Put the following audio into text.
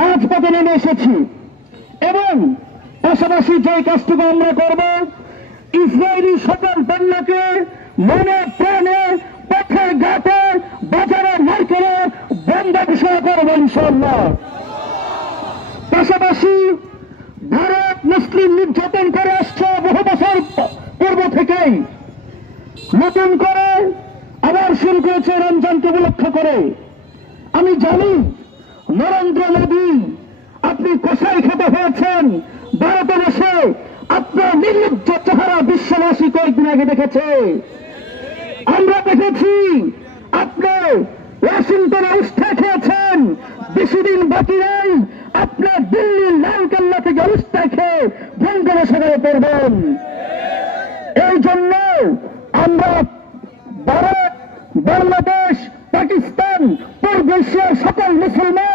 রাজপথে নেমে এসেছি এবং পাশাপাশি যে কাজটুকু আমরা করব, ইসরায়েলি সকল পণ্যকে মনে প্রাণে পথে ঘাটে বাজারে মার্কেটে বন্ধ ঘোষণা করব ইনশাআল্লাহ। পাশাপাশি ভারত মুসলিম নির্যাতন করে আসছে বহু বছর পূর্ব থেকেই, নতুন করে আবার শুরু করেছে রমজানকে উপলক্ষ করে। আমি জানি নরেন্দ্র মোদী আপনি কষাই খেতে হয়েছেন ভারতে বসে, আপনার নির্লজ্জ চেহারা বিশ্ববাসী কয়েকদিন আগে দেখেছে। আমরা দেখেছি আপনি ওয়াশিংটনে উষ্ঠা খেয়েছেন, বেশি দিন বাকি নেই আপনার দিল্লির লালকেল্লা থেকে উষ্ঠা খেয়ে বঙ্গোপসাগরে পড়বেন। এই জন্য আমরা ভারত, বাংলাদেশ, পাকিস্তান, পূর্ব এশিয়ার সকল মুসলমান